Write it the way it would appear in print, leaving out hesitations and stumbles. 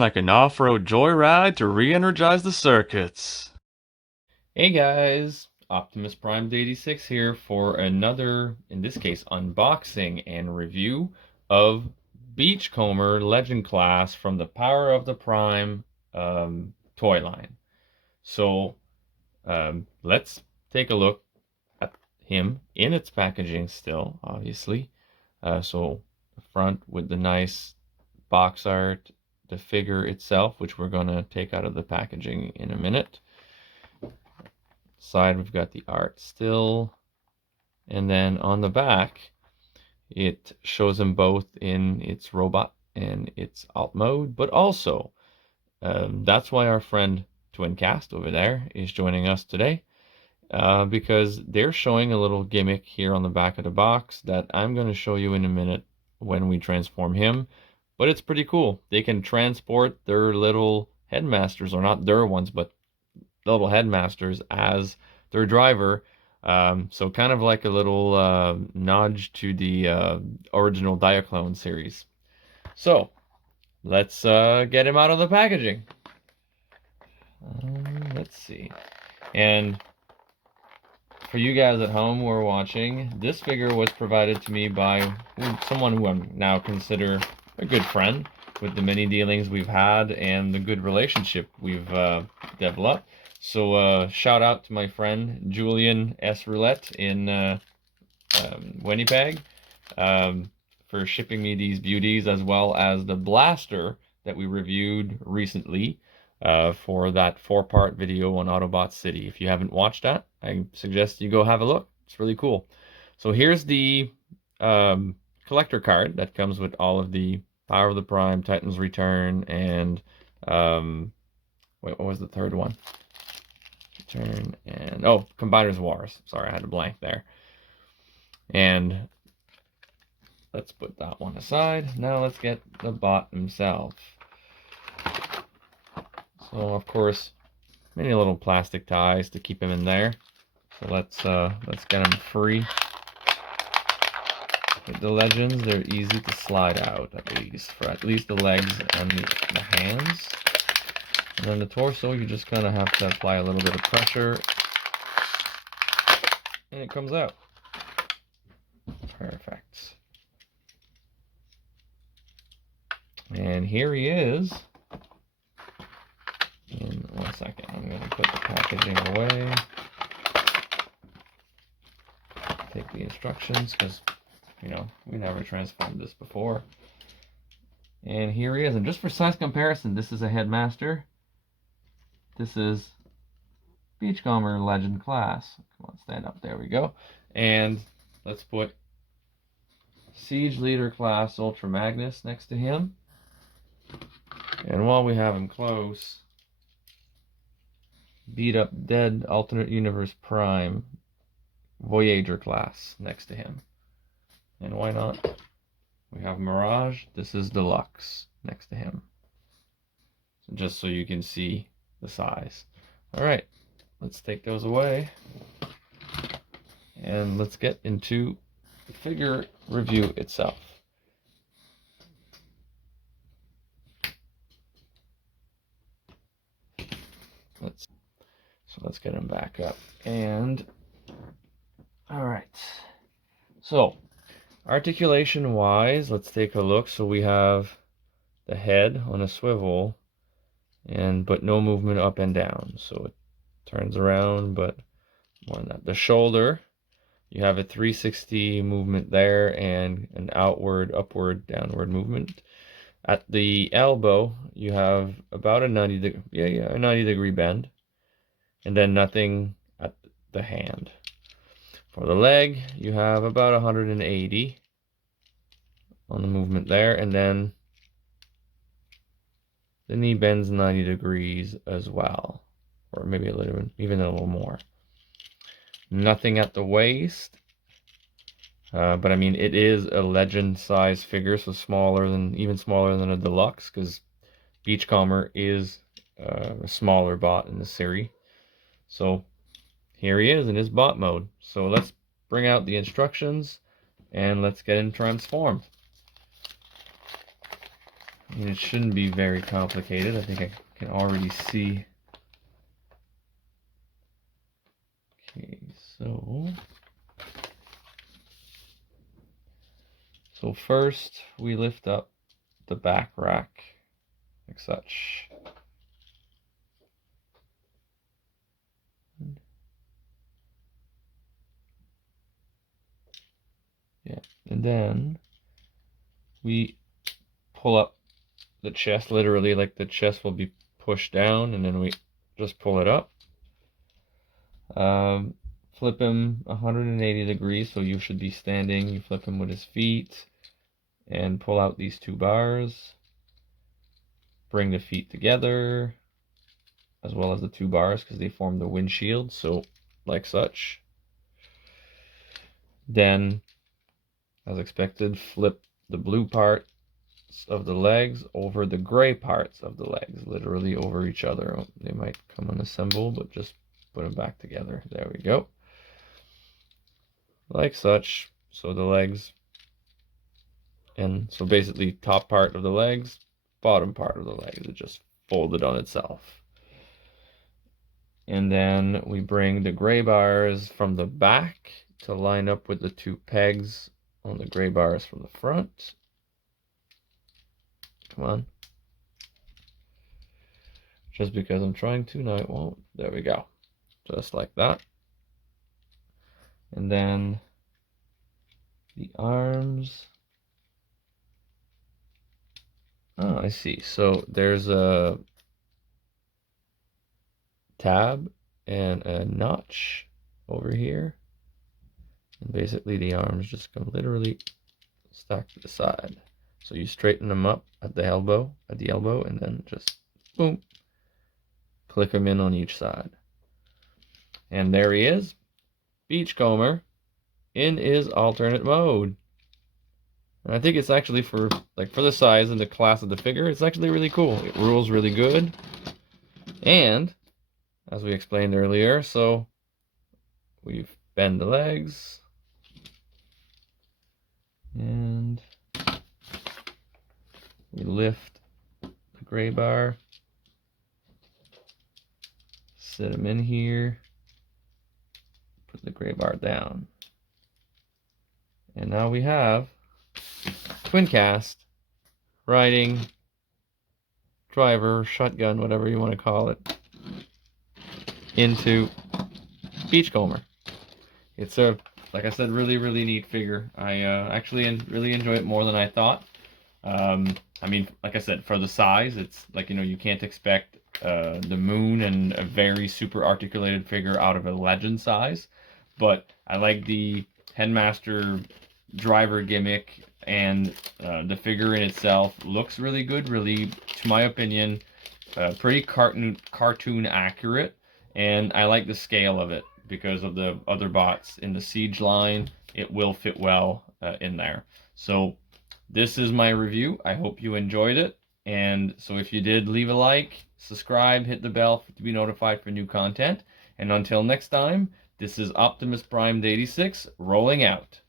Like an off-road joyride to re-energize the circuits. Hey guys, Optimus Prime 86 here for another, in this case, unboxing and review of Beachcomber Legend Class from the Power of the Prime toy line. So let's take a look at him in its packaging still, obviously. So the front with the nice box art, the figure itself, which we're going to take out of the packaging in a minute. Side we've got the art still, and then on the back it shows them both in its robot and its alt mode, but also that's why our friend Twincast over there is joining us today, because they're showing a little gimmick here on the back of the box that I'm going to show you in a minute when we transform him. But it's pretty cool. They can transport their little headmasters, or not their ones, but the little headmasters as their driver. So kind of like a little nudge to the original Diaclone series. So let's get him out of the packaging. Let's see. And for you guys at home who are watching, this figure was provided to me by someone who I now consider a good friend, with the many dealings we've had and the good relationship we've developed. So shout out to my friend Julian S. Roulette in Winnipeg for shipping me these beauties, as well as the blaster that we reviewed recently for that 4-part video on Autobot City. If you haven't watched that, I suggest you go have a look. It's really cool. So here's the collector card that comes with all of the Power of the Prime, Titan's Return, and wait, what was the third one? Return and Combiners Wars. Sorry, I had a blank there. And let's put that one aside. Now let's get the bot himself. So of course, many little plastic ties to keep him in there. So let's get him free. With the Legends, they're easy to slide out, for at least the legs and the hands. And then the torso, you just kind of have to apply a little bit of pressure, and it comes out. Perfect. And here he is. In 1 second, I'm going to put the packaging away. Take the instructions, because, you know, we never transformed this before. And here he is. And just for size comparison, this is a Headmaster. This is Beachcomber Legend Class. Come on, stand up. There we go. And let's put Siege Leader Class Ultra Magnus next to him. And while we have him close, Beat Up Dead Alternate Universe Prime Voyager Class next to him. And why not? We have Mirage. This is Deluxe next to him. So just so you can see the size. All right, let's take those away. And let's get into the figure review itself. Let's get him back up. And all right. So articulation wise, let's take a look. So we have the head on a swivel, but no movement up and down. So it turns around, but more than that. The shoulder, you have a 360 movement there and an outward, upward, downward movement. At the elbow, you have about a 90 degree bend, and then nothing at the hand. For the leg, you have about 180 on the movement there, and then the knee bends 90 degrees as well, or maybe a little, even a little more. Nothing at the waist, but I mean, it is a Legend size figure, so even smaller than a Deluxe, because Beachcomber is a smaller bot in the series. So here he is in his bot mode. So let's bring out the instructions and let's get him transformed. I mean, it shouldn't be very complicated. I think I can already see. Okay, so first we lift up the back rack like such. Yeah, and then we pull up the chest, literally, like the chest will be pushed down, and then we just pull it up. Flip him 180 degrees, so you should be standing. You flip him with his feet and pull out these two bars. Bring the feet together, as well as the two bars, because they form the windshield, so like such. Then, as expected, flip the blue parts of the legs over the gray parts of the legs, literally over each other. They might come unassembled, but just put them back together. There we go. Like such. So the legs, and so basically top part of the legs, bottom part of the legs, it just folded on itself. And then we bring the gray bars from the back to line up with the two pegs on the gray bars from the front. Come on. Just because I'm trying to, now it won't. There we go. Just like that. And then the arms. Oh, I see. So there's a tab and a notch over here. And basically the arms just come literally stacked to the side. So you straighten them up at the elbow, and then just boom, click them in on each side. And there he is, Beachcomber, in his alternate mode. And I think it's actually for the size and the class of the figure, it's actually really cool. It rules really good. And as we explained earlier, so we've bend the legs and we lift the gray bar, sit them in here, put the gray bar down. And now we have twin cast, riding, driver, shotgun, whatever you want to call it, into Beachcomber. It's a, like I said, really, really neat figure. I actually really enjoy it more than I thought. I mean, like I said, for the size, it's like, you can't expect the moon and a very super articulated figure out of a legend size. But I like the headmaster driver gimmick, and the figure in itself looks really good, really, to my opinion, pretty cartoon accurate. And I like the scale of it because of the other bots in the siege line. It will fit well in there. So this is my review. I hope you enjoyed it. And so if you did, leave a like, subscribe, hit the bell to be notified for new content. And until next time, this is Optimus Prime 86 rolling out.